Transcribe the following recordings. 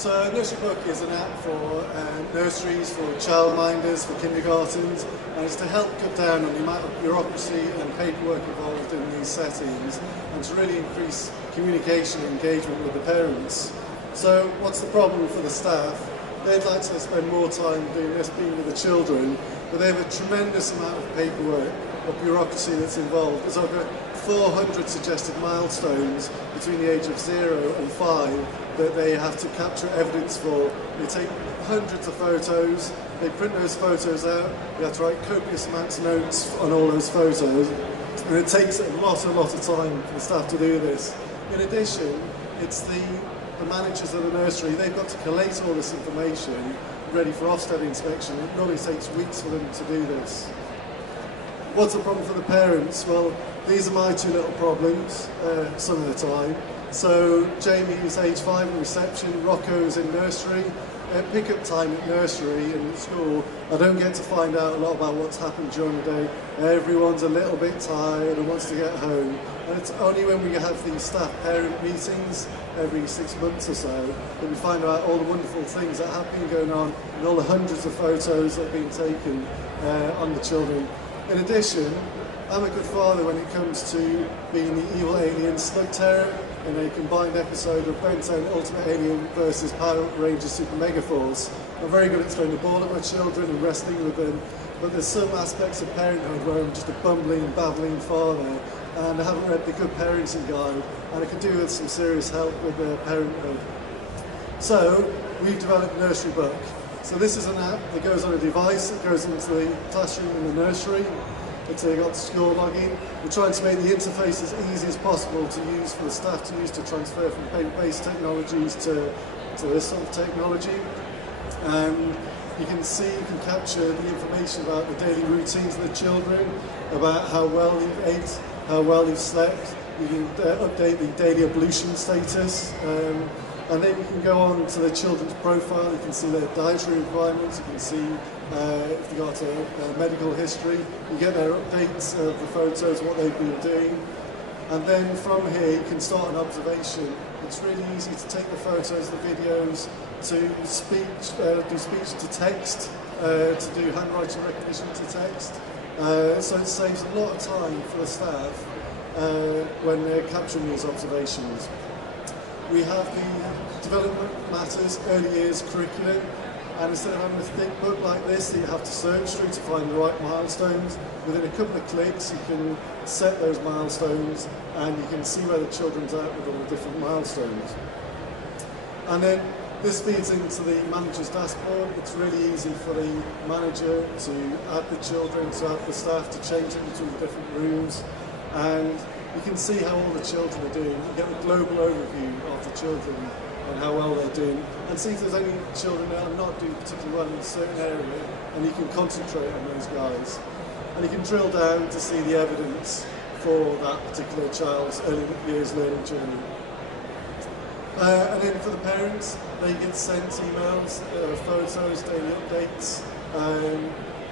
So NurseryBook is an app for nurseries, for childminders, for kindergartens, and it's to help cut down on the amount of bureaucracy and paperwork involved in these settings, and to really increase communication and engagement with the parents. So what's the problem for the staff? They'd like to spend more time doing this, being with the children, but they have a tremendous amount of paperwork, of bureaucracy that's involved. There's over 400 suggested milestones between the age of 0 and 5 that they have to capture evidence for. They take hundreds of photos, they print those photos out, they have to write copious amounts of notes on all those photos, and it takes a lot of time for the staff to do this. In addition, it's the managers of the nursery, they've got to collate all this information ready for Ofsted inspection. It normally takes weeks for them to do this. What's the problem for the parents? Well, these are my two little problems some of the time. So Jamie is age 5 in reception, Rocco's in nursery. At pick-up time at nursery and school, I don't get to find out a lot about what's happened during the day. Everyone's a little bit tired and wants to get home. And it's only when we have these staff-parent meetings every 6 months or so that we find out all the wonderful things that have been going on and all the hundreds of photos that have been taken on the children. In addition, I'm a good father when it comes to being the evil alien Slug Terror in a combined episode of Ben 10 Ultimate Alien versus Power Rangers Super Mega Force. I'm very good at throwing the ball at my children and wrestling with them, but there's some aspects of parenthood where I'm just a bumbling, babbling father, and I haven't read the Good Parenting Guide, and I could do with some serious help with parenthood. So, we've developed NurseryBook. So this is an app that goes on a device, it goes into the classroom in the nursery. It's got school login. We're trying to make the interface as easy as possible to use for the staff to use to transfer from paper-based technologies to this sort of technology. And you can see, you can capture the information about the daily routines of the children, about how well they've ate, how well they've slept. You can update the daily ablution status. And then you can go on to the children's profile, you can see their dietary requirements, you can see if they've got a medical history, you get their updates of the photos, what they've been doing. And then from here you can start an observation. It's really easy to take the photos, the videos, to do speech to text, to do handwriting recognition to text. So it saves a lot of time for the staff when they're capturing these observations. We have the Development Matters Early Years curriculum, and instead of having a thick book like this that you have to search through to find the right milestones, within a couple of clicks you can set those milestones and you can see where the children's at with all the different milestones. And then this feeds into the manager's dashboard. It's really easy for the manager to add the children, to add the staff, to change them between the different rooms, and you can see how all the children are doing. You get a global overview of the children and how well they're doing, and see if there's any children that are not doing particularly well in a certain area, and you can concentrate on those guys. And you can drill down to see the evidence for that particular child's early years learning journey. And then for the parents, they get sent emails, photos, daily updates.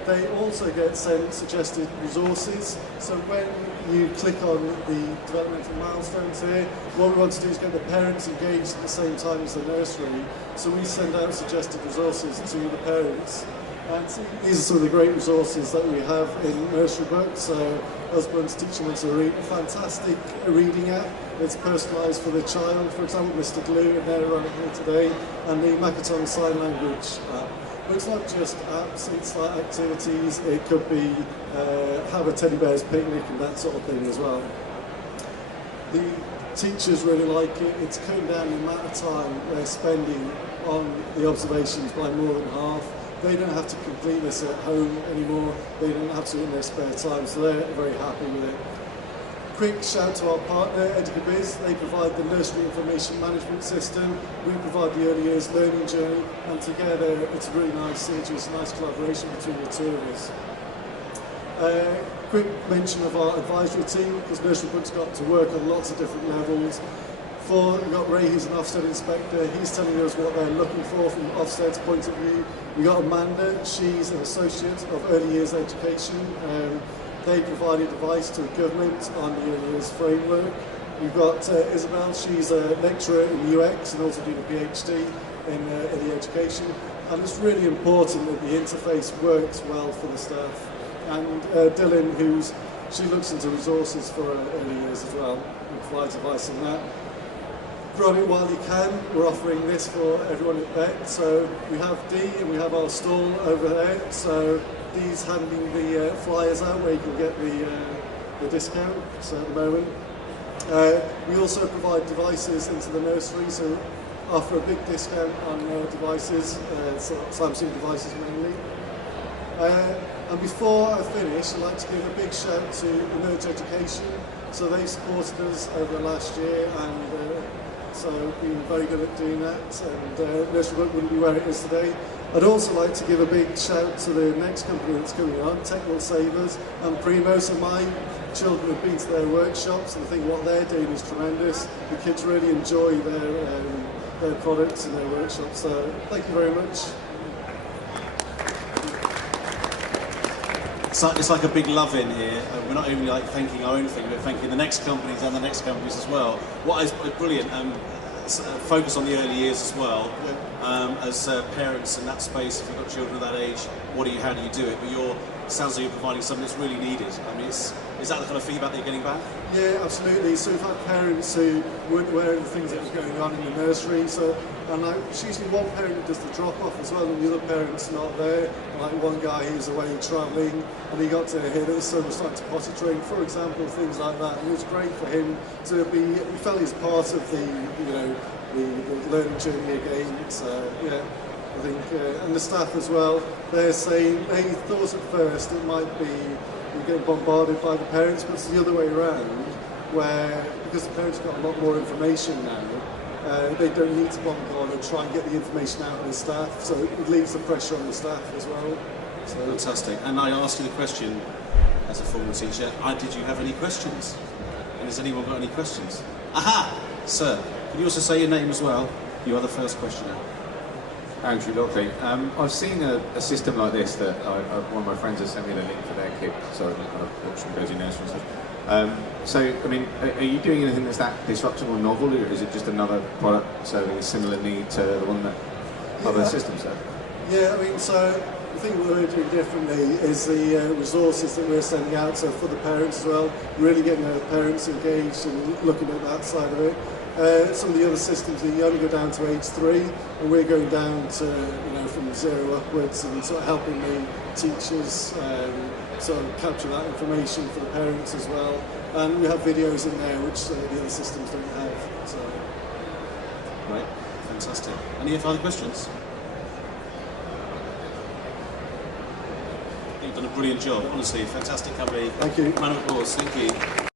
They also get sent suggested resources. So when you click on the developmental milestones here, what we want to do is get the parents engaged at the same time as the nursery. So we send out suggested resources to the parents. And these are some of the great resources that we have in NurseryBook. So Husbands Teaching Them to Read, a fantastic reading app. It's personalised for the child. For example, Mr. Glue, and they're around here today, and the Makaton Sign Language app. But it's not just apps, it's like activities. It could be have a teddy bear's picnic and that sort of thing as well. The teachers really like it. It's cutting down the amount of time they're spending on the observations by more than half. They don't have to complete this at home anymore. They don't have to in their spare time, so they're very happy with it. Quick shout to our partner, EdTechFutures. They provide the nursery information management system. We provide the early years learning journey, and together it's a really nice synergy, a nice collaboration between the two of us. Quick mention of our advisory team, because NurseryBook's got to work on lots of different levels. We've got Ray, who's an Ofsted inspector. He's telling us what they're looking for from Ofsted's point of view. We've got Amanda, she's an associate of early years education. They provide advice to the government on the early years framework. We've got Isabel, she's a lecturer in UX and also doing a PhD. in early education, and it's really important that the interface works well for the staff. And Dylan, she looks into resources for early years as well, and provides advice on that. Grab it while you can. We're offering this for everyone at BETT. So we have Dee and we have our stall over there. So Dee's handing the flyers out where you can get the discount at the moment. We also provide devices into the nursery, so offer a big discount on devices, Samsung devices mainly. And before I finish, I'd like to give a big shout to Emerge Education. So they supported us over the last year, and so been very good at doing that, and Nursery Book wouldn't be where it is today. I'd also like to give a big shout to the next company that's coming on, Tech Will Savers and Primo. So my children have been to their workshops, and I think what they're doing is tremendous. The kids really enjoy their products and their workshops, so thank you very much. It's like a big love in here. We're not only like thanking our own thing, but thanking the next companies and the next companies as well. What is brilliant, focus on the early years as well. As parents in that space, if you've got children of that age, how do you do it? But it sounds like you're providing something that's really needed. I mean, is that the kind of feedback that you're getting back? Yeah, absolutely. So we've had parents who weren't aware of the things that was going on in the nursery. And it's usually one parent who does the drop-off as well, and the other parent's not there. And like one guy, he was away travelling, and he got to hear that his son was starting to potty train, for example, things like that. And it was great for him to be, he felt he was part of the learning journey again. So yeah, I think, and the staff as well, they're saying they thought at first it might be you're getting bombarded by the parents, but it's the other way around, where because the parents have got a lot more information now, they don't need to bombard and try and get the information out of the staff, so it leaves the pressure on the staff as well. So. Fantastic. And I asked you the question as a former teacher, did you have any questions? And has anyone got any questions? Aha! Sir, can you also say your name as well? You are the first questioner. Andrew Lockley. I've seen a system like this that one of my friends has sent me the link for their kit, so I kind of watch them go to nursery and stuff. So, I mean, are you doing anything that's that disruptive or novel, or is it just another product serving a similar need to the one that other systems have? Yeah, I mean, so the thing we're doing differently is the resources that we're sending out, so for the parents as well, really getting the parents engaged and looking at that side of it. Some of the other systems, you only go down to age 3, and we're going down to, from 0 upwards, and sort of helping the teachers sort of capture that information for the parents as well. And we have videos in there which the other systems don't have. So. Right, fantastic. Any further questions? You've done a brilliant job, honestly, fantastic company. Thank you. Round of applause, thank you.